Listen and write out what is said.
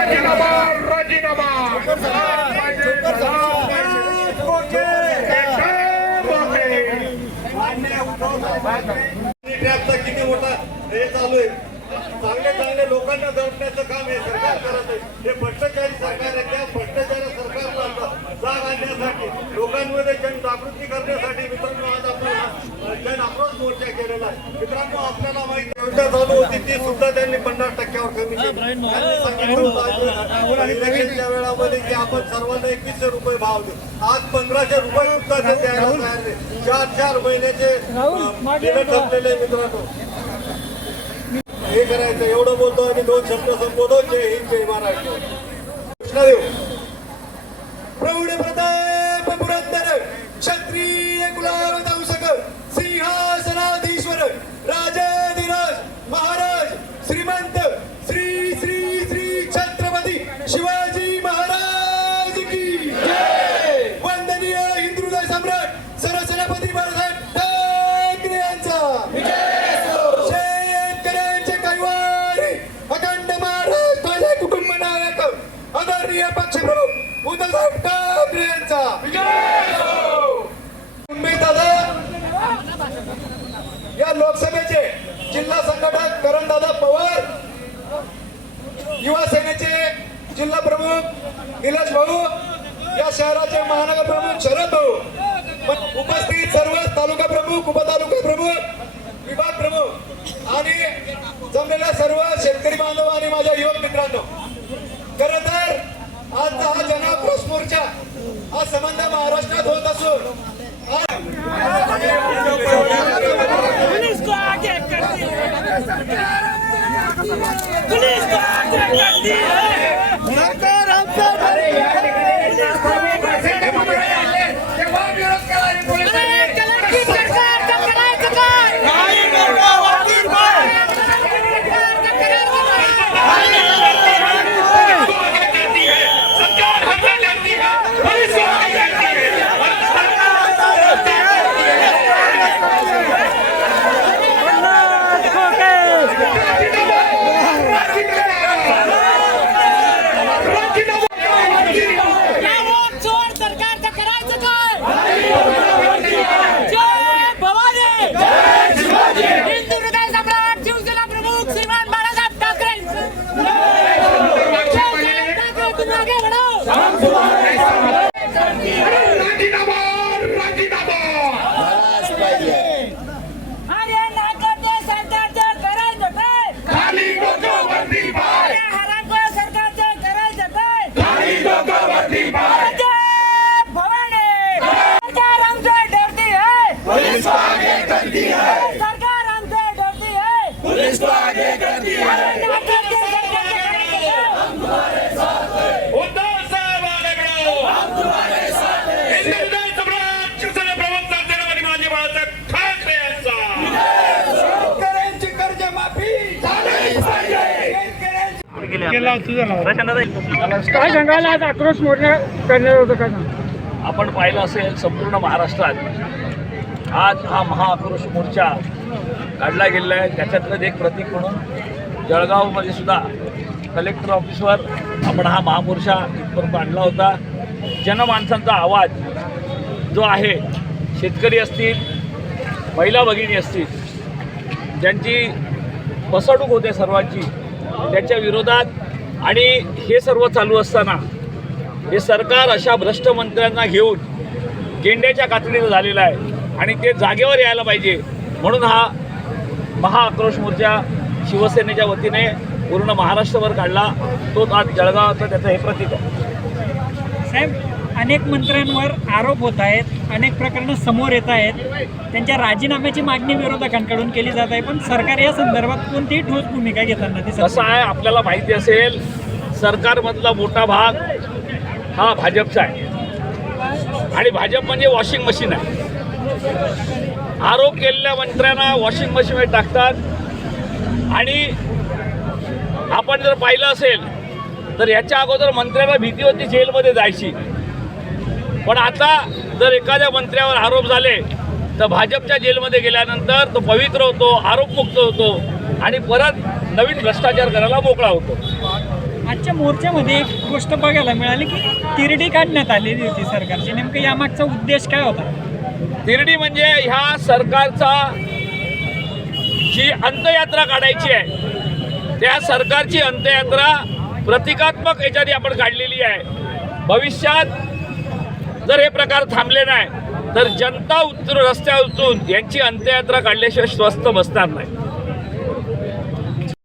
राजीनामा राजीनामा। किती मोठा हे चालू आहे. चांगले चांगले लोकांना दडपण्याचं काम हे सरकार करत आहे. हे भ्रष्टाचारी सरकार आहे. त्या भ्रष्टाचार सरकारला जाग आणण्यासाठी लोकांमध्ये जनजागृती करण्यासाठी मित्रांनो आज आपण जन आक्रोश मोर्चा केलेला आहे. मित्रांनो आपल्याला माहिती योजना चालू होती ती सुद्धा त्यांनी वेळामध्ये की आपण सर्वांना एकवीसशे रुपये भाव देऊ आज पंधराशे रुपये सुद्धा ते द्यायला तयार नाही चार चार महिन्याचे ठरलेले मित्रांनो हे करायचं एवढं बोलतो आणि दोन शब्द संबोधन जय हिंद जय महाराष्ट्र कृष्णदेव प्रौढ प्रताप या लोकसभेचे जिल्हा संघटक करणदादा पवार युवा सेनेचे जिल्हा प्रमुख निलेश भाऊ या शहराचे महानगर प्रमुख शरद भाऊ. उपस्थित सर्व तालुका प्रमुख उपतालुका प्रमुख विभाग प्रमुख आणि जमलेल्या सर्व शेतकरी बांधव आणि माझ्या युवक मित्रांनो खर तर आजचा हा जनाक्रोश मोर्चा हा संबंध महाराष्ट्रात होत असून Happy birthday! पाहिजे काय सांगाल आज आक्रोश मोर्चा करण्यात होतं काय आपण पाहिलं असेल संपूर्ण महाराष्ट्रात. आज हा महाआक्रोश मोर्चा काढला गेलेला आहे. त्याच्यातलं एक प्रतीक म्हणून जळगावमध्ये सुद्धा कलेक्टर ऑफिसवर आपण हा महामोर्चा इथपर्यंत आणला होता. जनमानसांचा आवाज जो आहे शेतकरी असतील महिला भगिनी असतील ज्यांची फसवणूक होते सर्वांची त्याच्या विरोधात आणि हे सर्व चालू असताना हे सरकार अशा भ्रष्ट मंत्र्यांना घेऊन गेंड्याच्या कातडीनं झालेलं आहे. आणि ते जागेवर यायला पाहिजे. म्हणून हा महाआक्रोश मोर्चा शिवसेनेच्या वतीने पूर्ण महाराष्ट्रभर काढला. तो आज जळगावचा त्याचं हे प्रतीक आहे. साहेब अनेक मंत्र्यांवर आरोप होत आहेत. अनेक प्रकरणं समोर येत आहेत. त्यांच्या राजीनाम्याची मागणी विरोधकांकडून केली जात आहे. पण सरकार या संदर्भात कोणतीही ठोस भूमिका घेताना दिसत असं आहे आपल्याला माहिती असेल सरकारमधला मोठा भाग हा भाजपचा आहे. आणि भाजप म्हणजे वॉशिंग मशीन आहे. आरोप केलेल्या मंत्र्यांना वॉशिंग मशीनमध्ये टाकतात. आणि आपण जर पाहिलं असेल तर याच्या अगोदर मंत्र्यांना भीती होती जेलमध्ये जायची. पण आता जर एखाद्या मंत्र्यावर आरोप झाले तर भाजपच्या जेलमध्ये गेल्यानंतर तो पवित्र होतो आरोपमुक्त होतो आणि परत नवीन भ्रष्टाचार करायला मोकळा होतो. आजच्या मोर्चामध्ये एक गोष्ट बघायला मिळाली की तिरडी काढण्यात आलेली होती सरकारची. नेमकं यामागचा उद्देश काय होता? तिरडी म्हणजे ह्या सरकारचा जी अंतयात्रा काढायची आहे त्या सरकारची अंतयात्रा प्रतिकात्मक याच्याने आपण काढलेली आहे. भविष्यात जर हे प्रकार थांबले नाही तर जनता उतर रस्त्यावर उतरून यांची अंत्ययात्रा काढल्याशिवाय स्वस्त बसणार नाही.